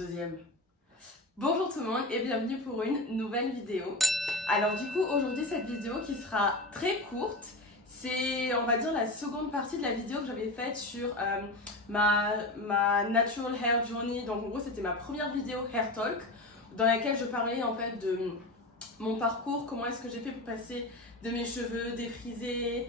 deuxième. Bonjour tout le monde et bienvenue pour une nouvelle vidéo. Alors du coup aujourd'hui cette vidéo qui sera très courte, c'est on va dire la seconde partie de la vidéo que j'avais faite sur ma Natural Hair Journey. Donc en gros c'était ma première vidéo Hair Talk dans laquelle je parlais en fait de mon parcours, comment est-ce que j'ai fait pour passer de mes cheveux défrisés,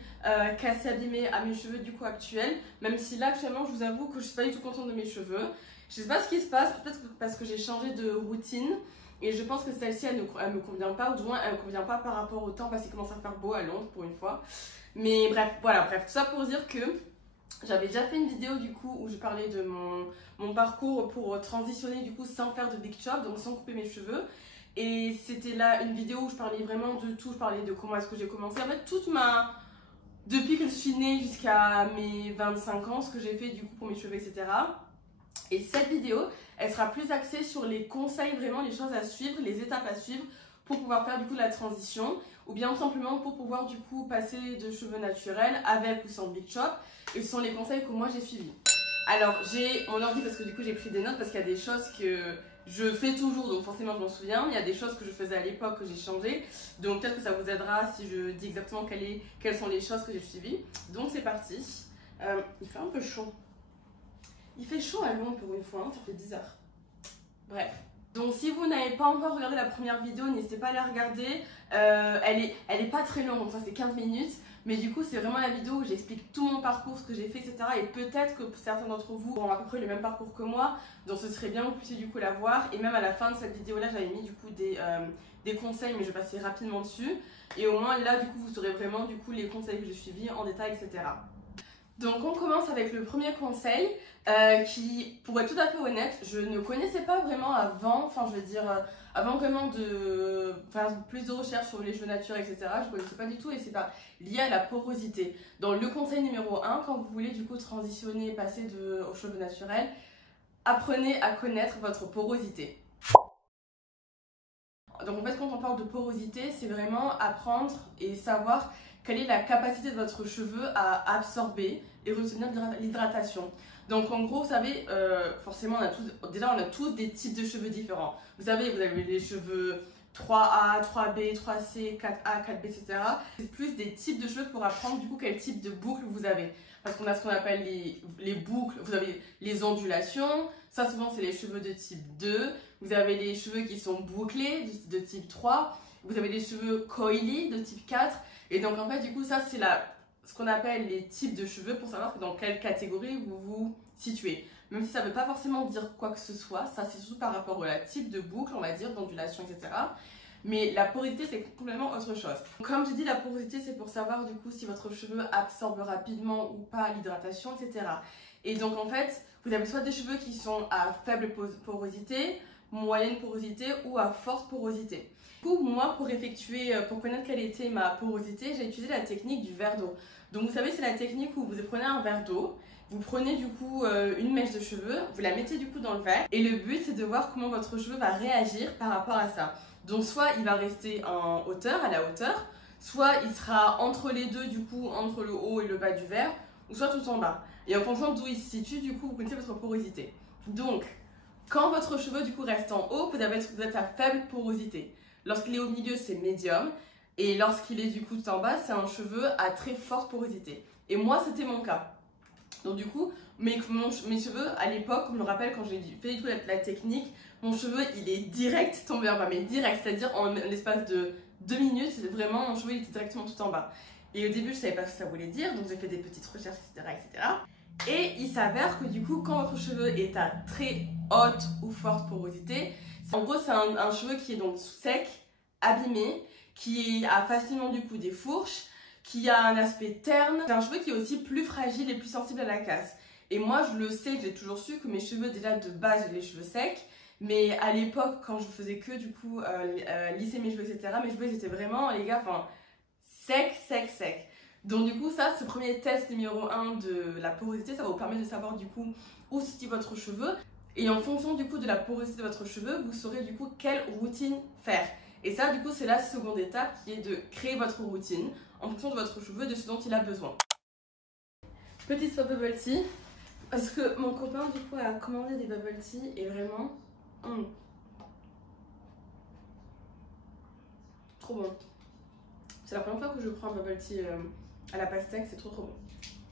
cassés, abîmés à mes cheveux du coup actuels. Même si là actuellement je vous avoue que je suis pas du tout contente de mes cheveux. Je sais pas ce qui se passe, peut-être parce que j'ai changé de routine et je pense que celle-ci elle me convient pas, ou du moins elle me convient pas par rapport au temps parce qu'il commence à faire beau à Londres pour une fois. Mais bref, voilà, tout ça pour dire que j'avais déjà fait une vidéo du coup où je parlais de mon parcours pour transitionner du coup sans faire de big chop, donc sans couper mes cheveux. Et c'était là une vidéo où je parlais vraiment de tout, je parlais de comment est-ce que j'ai commencé, en fait depuis que je suis née jusqu'à mes 25 ans, ce que j'ai fait du coup pour mes cheveux, etc. Et cette vidéo, elle sera plus axée sur les conseils, vraiment les choses à suivre, les étapes à suivre pour pouvoir faire du coup la transition, ou bien tout simplement pour pouvoir du coup passer de cheveux naturels avec ou sans big chop. Et ce sont les conseils que moi j'ai suivis. Alors j'ai mon ordi parce que du coup j'ai pris des notes parce qu'il y a des choses que je fais toujours, donc forcément je m'en souviens. Il y a des choses que je faisais à l'époque que j'ai changé, donc peut-être que ça vous aidera si je dis exactement quelles sont les choses que j'ai suivies. Donc c'est parti. Il fait un peu chaud. Il fait chaud à Londres pour une fois, hein, ça fait 10 heures. Bref. Donc si vous n'avez pas encore regardé la première vidéo, n'hésitez pas à la regarder. Elle est pas très longue, donc ça c'est 15 minutes. Mais du coup c'est vraiment la vidéo où j'explique tout mon parcours, ce que j'ai fait, etc. Et peut-être que certains d'entre vous ont à peu près le même parcours que moi. Donc ce serait bien que vous puissiez du coup la voir. Et même à la fin de cette vidéo là, j'avais mis du coup des conseils, mais je vais passer rapidement dessus. Et au moins là du coup vous saurez vraiment du coup les conseils que j'ai suivis en détail, etc. Donc on commence avec le premier conseil qui, pour être tout à fait honnête, je ne connaissais pas vraiment avant, enfin je veux dire, avant vraiment de faire plus de recherches sur les cheveux naturels, etc. Je ne connaissais pas du tout et c'est pas lié à la porosité. Donc le conseil numéro 1, quand vous voulez du coup transitionner, passer aux cheveux naturels, apprenez à connaître votre porosité. Donc en fait quand on parle de porosité, c'est vraiment apprendre et savoir quelle est la capacité de votre cheveu à absorber et retenir l'hydratation. Donc en gros, vous savez, forcément on a tous des types de cheveux différents. Vous savez, vous avez les cheveux 3A, 3B, 3C, 4A, 4B, etc. C'est plus des types de cheveux pour apprendre du coup quel type de boucle vous avez. Parce qu'on a ce qu'on appelle les boucles, vous avez les ondulations, ça souvent c'est les cheveux de type 2, vous avez les cheveux qui sont bouclés de type 3, vous avez les cheveux coily de type 4, et donc en fait du coup ça c'est ce qu'on appelle les types de cheveux pour savoir dans quelle catégorie vous vous situez. Même si ça ne veut pas forcément dire quoi que ce soit, ça c'est surtout par rapport au type de boucle, on va dire, d'ondulation, etc. Mais la porosité c'est complètement autre chose. Comme j'ai dit, la porosité c'est pour savoir du coup si votre cheveu absorbe rapidement ou pas l'hydratation, etc. Et donc en fait, vous avez soit des cheveux qui sont à faible porosité, moyenne porosité ou à forte porosité. Du coup, moi, pour connaître quelle était ma porosité, j'ai utilisé la technique du verre d'eau. Donc vous savez, c'est la technique où vous prenez un verre d'eau, vous prenez du coup une mèche de cheveux, vous la mettez du coup dans le verre, et le but c'est de voir comment votre cheveu va réagir par rapport à ça. Donc soit il va rester en hauteur, à la hauteur, soit il sera entre les deux, du coup entre le haut et le bas du verre, ou soit tout en bas. Et en fonction d'où il se situe, du coup vous connaissez votre porosité. Donc, quand votre cheveu du coup reste en haut, vous êtes à faible porosité. Lorsqu'il est au milieu, c'est médium. Et lorsqu'il est du coup tout en bas, c'est un cheveu à très forte porosité. Et moi, c'était mon cas. Donc du coup, mes cheveux, à l'époque, je me rappelle quand j'ai fait du coup la technique, mon cheveu, il est direct tombé en bas. Mais direct, c'est-à-dire en l'espace de 2 minutes, vraiment, mon cheveu, il était directement tout en bas. Et au début, je ne savais pas ce que ça voulait dire, donc j'ai fait des petites recherches, etc., etc. Et il s'avère que du coup, quand votre cheveu est à très haute ou forte porosité, en gros, c'est un cheveu qui est donc sec, abîmé, qui a facilement du coup des fourches, qui a un aspect terne. C'est un cheveu qui est aussi plus fragile et plus sensible à la casse. Et moi, je le sais, j'ai toujours su que mes cheveux, déjà de base, j'ai les cheveux secs. Mais à l'époque, quand je faisais que du coup lisser mes cheveux, etc., mes cheveux, ils étaient vraiment, les gars, enfin, secs. Donc du coup, ça, ce premier test numéro 1 de la porosité, ça va vous permettre de savoir du coup où se situe votre cheveu. Et en fonction du coup de la porosité de votre cheveu, vous saurez du coup quelle routine faire. Et ça, du coup, c'est la seconde étape qui est de créer votre routine en fonction de votre cheveu, de ce dont il a besoin. Petit swap bubble tea, parce que mon copain du coup a commandé des bubble tea et vraiment, Trop bon. C'est la première fois que je prends un bubble tea à la pastèque, c'est trop bon.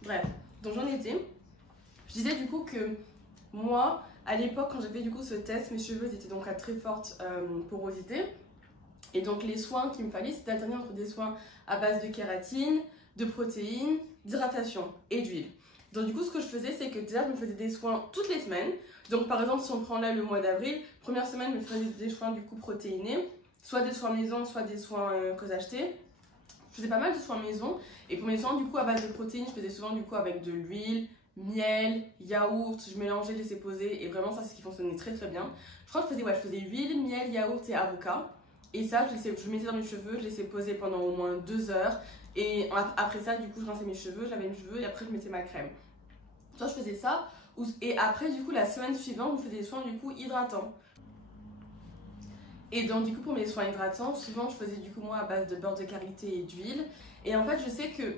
Bref, donc j'en étais. Je disais du coup que moi, à l'époque, quand j'ai fait du coup ce test, mes cheveux étaient donc à très forte porosité. Et donc les soins qu'il me fallait, c'était alterner entre des soins à base de kératine, de protéines, d'hydratation et d'huile. Donc du coup, ce que je faisais, c'est que déjà, je me faisais des soins toutes les semaines. Donc par exemple, si on prend là le mois d'avril, première semaine, je me faisais des soins du coup protéinés, soit des soins maison, soit des soins que j'achetais. Je faisais pas mal de soins maison. Et pour mes soins du coup à base de protéines, je faisais souvent du coup avec de l'huile, miel, yaourt, je mélangeais, je laissais poser. Et vraiment, ça, c'est ce qui fonctionnait très très bien. Je crois que je faisais huile, miel, yaourt et avocat. Et ça, je le mettais dans mes cheveux, je laissais poser pendant au moins 2 heures. Et après ça, du coup, je rinçais mes cheveux, je lavais mes cheveux et après, je mettais ma crème. Soit je faisais ça, et après, du coup, la semaine suivante, je faisais des soins, du coup, hydratants. Et donc, du coup, pour mes soins hydratants, souvent, je faisais, du coup, moi, à base de beurre de karité et d'huile. Et en fait, je sais que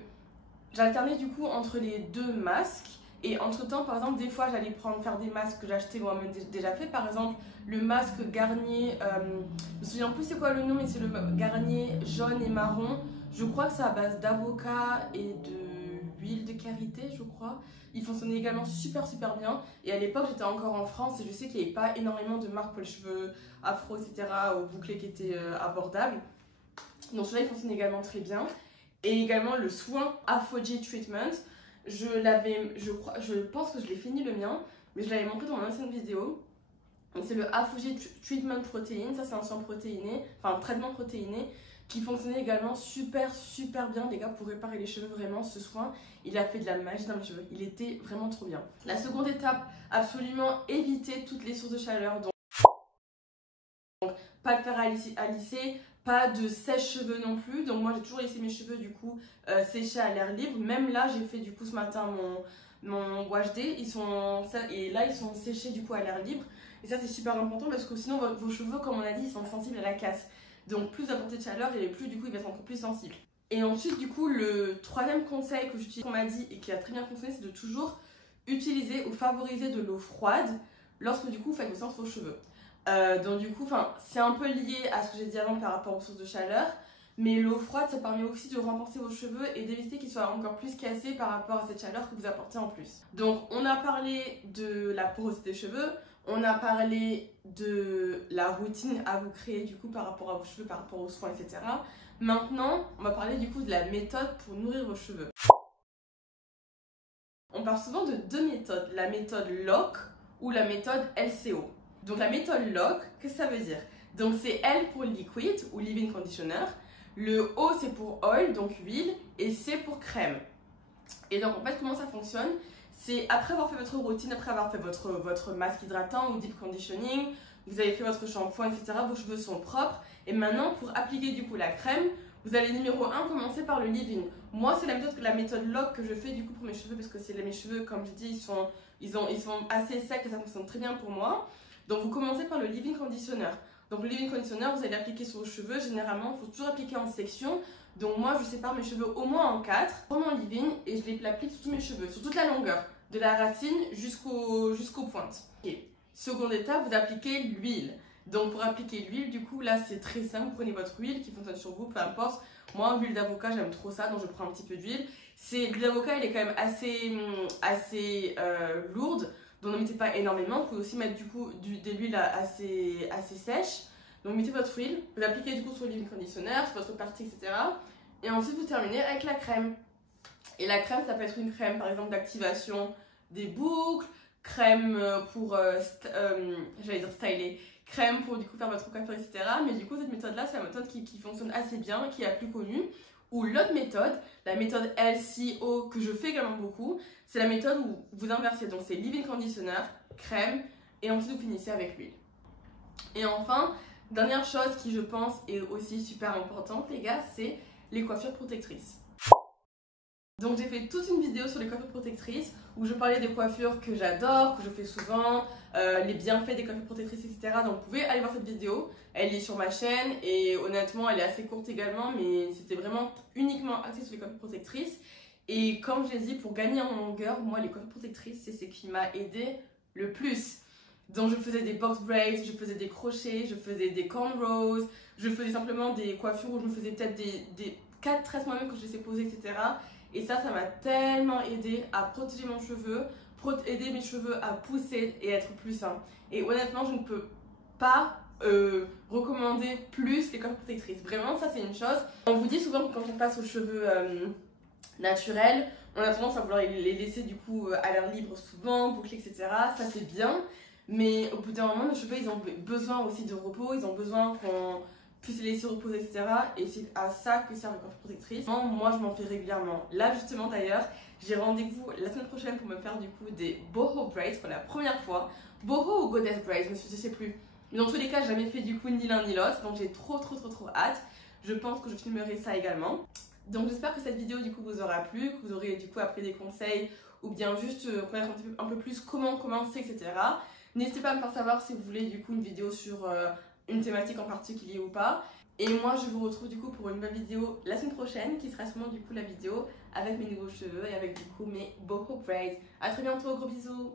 j'alternais, du coup, entre les deux masques. Et entre temps, par exemple, des fois j'allais faire des masques que j'achetais moi-même déjà fait. Par exemple, le masque Garnier, je me souviens plus c'est quoi le nom, mais c'est le Garnier jaune et marron. Je crois que c'est à base d'avocat et de huile de karité, je crois. Il fonctionnait également super bien. Et à l'époque, j'étais encore en France et je sais qu'il n'y avait pas énormément de marques pour les cheveux afro, etc. ou bouclés qui étaient abordables. Donc celui-là, il fonctionne également très bien. Et également le soin ApHogee Treatment. Je pense que je l'ai fini le mien, mais je l'avais montré dans mon ancienne vidéo. C'est le ApHogee Treatment Protein, ça c'est un soin protéiné, enfin un traitement protéiné qui fonctionnait également super bien les gars pour réparer les cheveux. Vraiment ce soin, il a fait de la magie dans mes cheveux, il était vraiment trop bien. La seconde étape, absolument éviter toutes les sources de chaleur, donc pas de fer à lisser, pas de sèche-cheveux non plus. Donc moi j'ai toujours laissé mes cheveux du coup sécher à l'air libre. Même là j'ai fait du coup ce matin mon wash day, et là ils sont séchés du coup à l'air libre. Et ça c'est super important parce que sinon vos cheveux, comme on a dit, ils sont sensibles à la casse. Donc plus vous apportez de chaleur et plus du coup ils vont être encore plus sensibles. Et ensuite du coup le troisième conseil que j'utilise, qu'on m'a dit et qui a très bien fonctionné, c'est de toujours utiliser ou favoriser de l'eau froide lorsque du coup vous faites vos séances vos cheveux. Donc du coup, c'est un peu lié à ce que j'ai dit avant par rapport aux sources de chaleur, mais l'eau froide, ça permet aussi de renforcer vos cheveux et d'éviter qu'ils soient encore plus cassés par rapport à cette chaleur que vous apportez en plus. Donc on a parlé de la porosité des cheveux, on a parlé de la routine à vous créer du coup par rapport à vos cheveux, par rapport aux soins, etc. Maintenant, on va parler du coup de la méthode pour nourrir vos cheveux. On parle souvent de deux méthodes, la méthode LOC ou la méthode LCO. Donc la méthode LOC, qu'est-ce que ça veut dire? Donc c'est L pour liquid ou leave-in conditioner, le O c'est pour oil, donc huile, et C pour crème. Et donc en fait comment ça fonctionne? C'est après avoir fait votre routine, après avoir fait votre masque hydratant ou deep conditioning, vous avez fait votre shampoing, etc. Vos cheveux sont propres. Et maintenant pour appliquer du coup la crème, vous allez numéro 1 commencer par le leave-in. Moi c'est la méthode LOC que je fais du coup pour mes cheveux parce que mes cheveux, comme je dis, ils sont assez secs et ça fonctionne très bien pour moi. Donc vous commencez par le leave-in conditioner. Donc le leave-in conditioner, vous allez l'appliquer sur vos cheveux. Généralement, il faut toujours appliquer en section. Donc moi, je sépare mes cheveux au moins en 4. Je prends mon leave-in et je l'applique sur tous mes cheveux, sur toute la longueur, de la racine jusqu'aux pointes. Okay. Seconde étape, vous appliquez l'huile. Donc pour appliquer l'huile, du coup, là c'est très simple. Vous prenez votre huile qui fonctionne sur vous, peu importe. Moi, l'huile d'avocat, j'aime trop ça, donc je prends un petit peu d'huile. L'huile d'avocat, elle est quand même assez lourde. Donc ne mettez pas énormément, vous pouvez aussi mettre du coup de l'huile assez sèche. Donc mettez votre huile, vous l'appliquez du coup sur le leave-in conditioner, sur votre partie, etc. Et ensuite vous terminez avec la crème. Et la crème, ça peut être une crème par exemple d'activation des boucles, crème pour, j'allais dire styler, crème pour du coup faire votre coiffure, etc. Mais du coup cette méthode là, c'est la méthode qui fonctionne assez bien, qui est la plus connue. Ou l'autre méthode, la méthode LCO que je fais également beaucoup, c'est la méthode où vous inversez. Donc c'est leave-in conditioner, crème et ensuite vous finissez avec l'huile. Et enfin, dernière chose qui je pense est aussi super importante les gars, c'est les coiffures protectrices. Donc j'ai fait toute une vidéo sur les coiffures protectrices où je parlais des coiffures que j'adore, que je fais souvent, les bienfaits des coiffures protectrices, etc. Donc vous pouvez aller voir cette vidéo, elle est sur ma chaîne et honnêtement elle est assez courte également, mais c'était vraiment uniquement axé sur les coiffures protectrices. Et comme je l'ai dit, pour gagner en longueur, moi les coiffures protectrices c'est ce qui m'a aidé le plus. Donc je faisais des box braids, je faisais des crochets, je faisais des cornrows, je faisais simplement des coiffures où je me faisais peut-être des 4 tresses moi-même que je laissais poser, etc. Et ça m'a tellement aidé à protéger mon cheveu, aider mes cheveux à pousser et être plus sains. Et honnêtement, je ne peux pas recommander plus les coiffures protectrices. Vraiment, ça c'est une chose. On vous dit souvent que quand on passe aux cheveux naturels, on a tendance à vouloir les laisser du coup à l'air libre souvent, bouclés, etc. Ça c'est bien, mais au bout d'un moment, nos cheveux ils ont besoin aussi de repos, ils ont besoin qu'on puisse les laisser reposer, etc. Et c'est à ça que servent les coiffures protectrices. Moi je m'en fais régulièrement. Là justement d'ailleurs, j'ai rendez-vous la semaine prochaine pour me faire du coup des boho braids pour la première fois. Boho ou goddess braids, je sais plus. Mais dans tous les cas, j'ai jamais fait du coup ni l'un ni l'autre, donc j'ai trop hâte. Je pense que je filmerai ça également. Donc j'espère que cette vidéo du coup vous aura plu, que vous aurez du coup appris des conseils ou bien juste connaître un peu plus comment commencer, etc. N'hésitez pas à me faire savoir si vous voulez du coup une vidéo sur une thématique en particulier ou pas. Et moi je vous retrouve du coup pour une nouvelle vidéo la semaine prochaine qui sera sûrement du coup la vidéo avec mes nouveaux cheveux et avec du coup mes boho braids. A très bientôt, gros bisous.